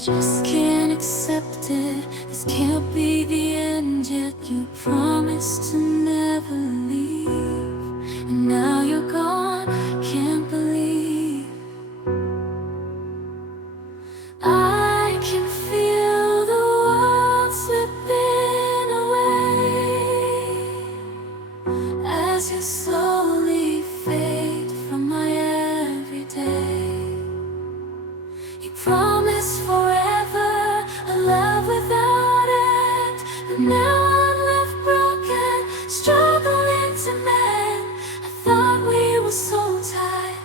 just can't accept it. This can't be the end, yet you promised to never leave. And now you're gone, can't believe. I can feel the world slipping away as you slowly fade from my everyday. You promised forever, a love without end, but now I'm left broken, struggling to mend. I thought we were so tight,